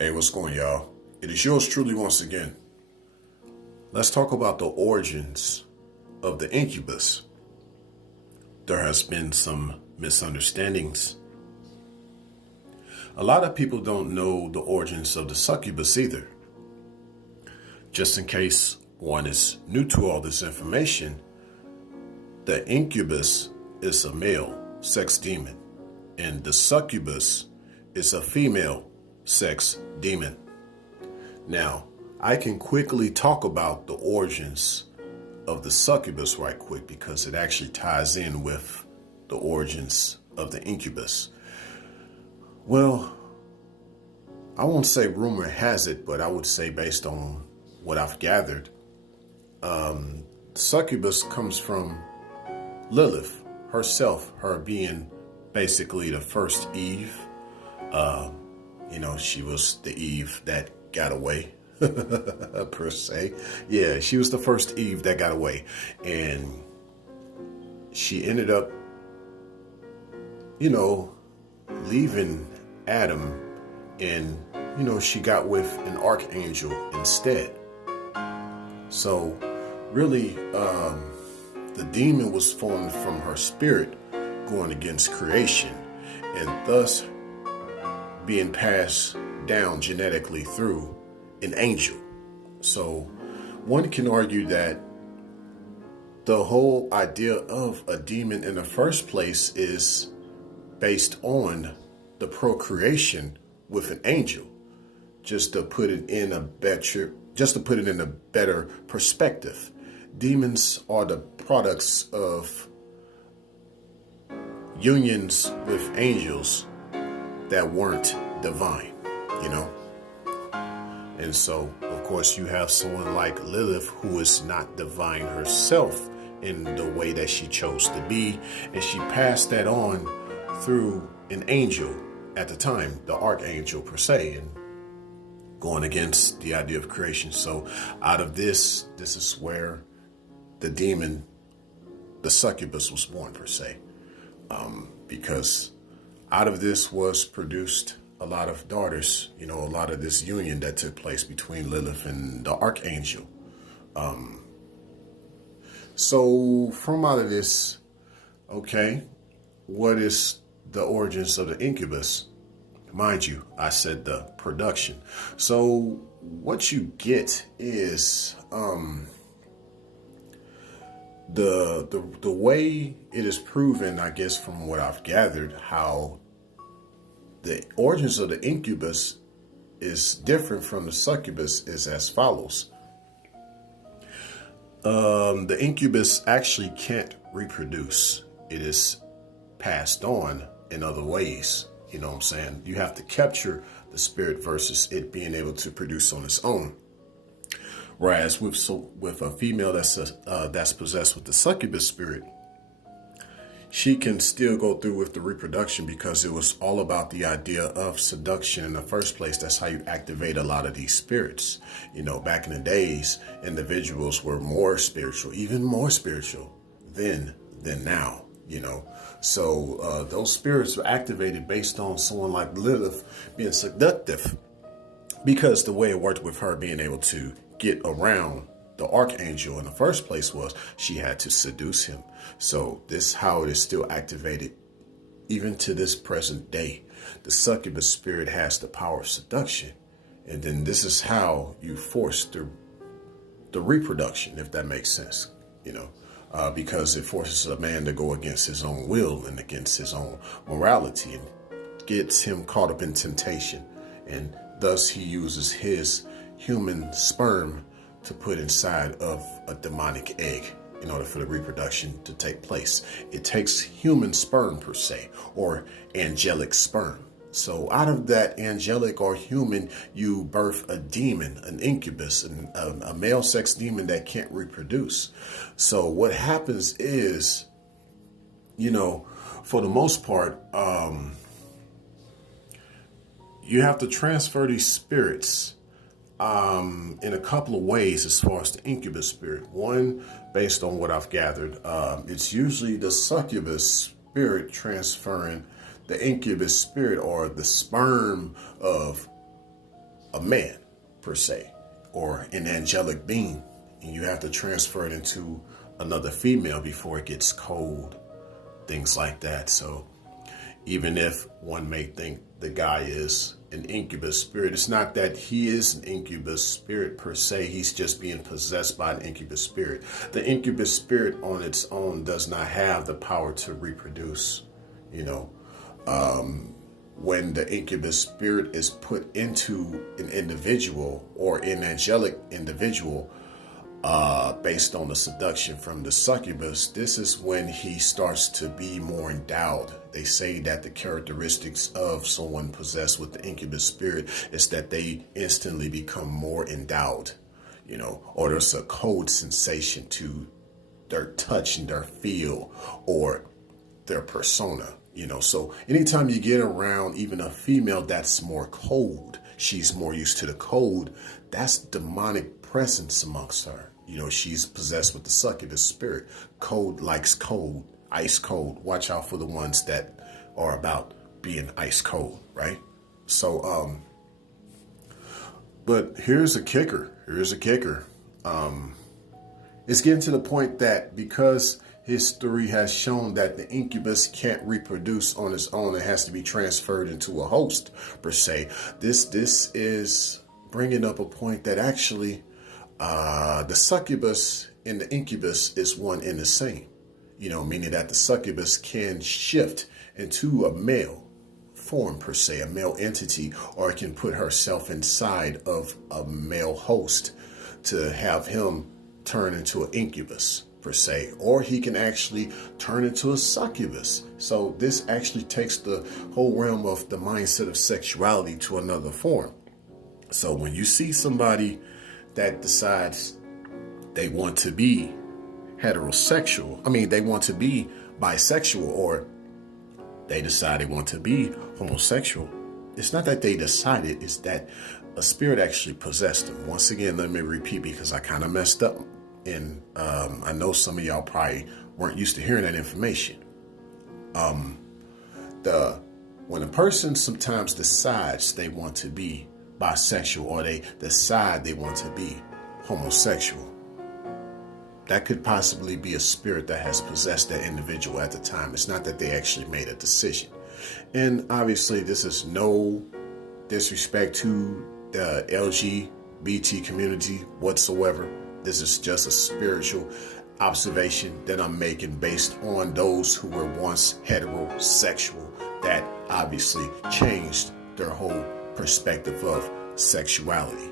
Hey, what's going, y'all? It is yours truly once again. Let's talk about the origins of the incubus. There has been some misunderstandings. A lot of people don't know the origins of the succubus either. Just in case one is new to all this information, the incubus is a male sex demon, and the succubus is a female sex demon. Now, I can quickly talk about the origins of the succubus right quick because it actually ties in with the origins of the incubus. Well, I won't say rumor has it, but I would say based on what I've gathered, succubus comes from Lilith herself, her being basically the first Eve. She was the Eve that got away, per se. Yeah, she was the first Eve that got away. And she ended up, leaving Adam, and, she got with an archangel instead. So really, the demon was formed from her spirit going against creation, and thus being passed down genetically through an angel. So one can argue that the whole idea of a demon in the first place is based on the procreation with an angel. Just to put it in a better perspective, demons are the products of unions with angels that weren't divine, And so, of course, you have someone like Lilith who is not divine herself in the way that she chose to be, and she passed that on through an angel at the time, the archangel per se, and going against the idea of creation. So out of this is where the demon, the succubus, was born per se, because out of this was produced a lot of daughters, a lot of this union that took place between Lilith and the archangel. So from out of this, okay, what is the origins of the incubus? Mind you, I said the production. So what you get is the way it is proven, I guess, from what I've gathered, how the origins of the incubus is different from the succubus is as follows. The incubus actually can't reproduce. It is passed on in other ways. You know what I'm saying? You have to capture the spirit versus it being able to produce on its own. Whereas with a female that's possessed with the succubus spirit, she can still go through with the reproduction because it was all about the idea of seduction in the first place. That's how you activate a lot of these spirits. Back in the days, individuals were more spiritual, even more spiritual than now, So those spirits were activated based on someone like Lilith being seductive, because the way it worked with her being able to get around the archangel in the first place was she had to seduce him. So this is how it is still activated even to this present day. The succubus spirit has the power of seduction. And then this is how you force the reproduction, if that makes sense, because it forces a man to go against his own will and against his own morality, and gets him caught up in temptation. And thus he uses his human sperm to put inside of a demonic egg in order for the reproduction to take place. It takes human sperm per se, or angelic sperm. So out of that angelic or human, you birth a demon, an incubus, a male sex demon that can't reproduce. So what happens is, for the most part, you have to transfer these spirits in a couple of ways as far as the incubus spirit. One, based on what I've gathered, it's usually the succubus spirit transferring the incubus spirit or the sperm of a man per se, or an angelic being, and you have to transfer it into another female before it gets cold, things like that. So even if one may think the guy is an incubus spirit, it's not that he is an incubus spirit per se. He's just being possessed by an incubus spirit. The incubus spirit on its own does not have the power to reproduce. When the incubus spirit is put into an individual or an angelic individual, based on the seduction from the succubus, this is when he starts to be more endowed. They say that the characteristics of someone possessed with the incubus spirit is that they instantly become more endowed, or there's a cold sensation to their touch and their feel or their persona, So anytime you get around even a female that's more cold, she's more used to the cold, that's demonic presence amongst her. She's possessed with the succubus spirit. Cold likes cold, ice cold. Watch out for the ones that are about being ice cold, right? So, but here's a kicker. It's getting to the point that because history has shown that the incubus can't reproduce on its own, it has to be transferred into a host, per se. This is bringing up a point that actually the succubus and the incubus is one and the same, meaning that the succubus can shift into a male form, per se, a male entity, or can put herself inside of a male host to have him turn into an incubus, per se, or he can actually turn into a succubus. So this actually takes the whole realm of the mindset of sexuality to another form. So when you see somebody that decides they want to be they want to be bisexual, or they decide they want to be homosexual, it's not that they decided, it's that a spirit actually possessed them. Once again, let me repeat, because I kind of messed up, and I know some of y'all probably weren't used to hearing that information. When a person sometimes decides they want to be bisexual, or they decide they want to be homosexual, that could possibly be a spirit that has possessed that individual at the time. It's not that they actually made a decision. And obviously this is no disrespect to the LGBT community whatsoever. This is just a spiritual observation that I'm making based on those who were once heterosexual that obviously changed their whole perspective of sexuality,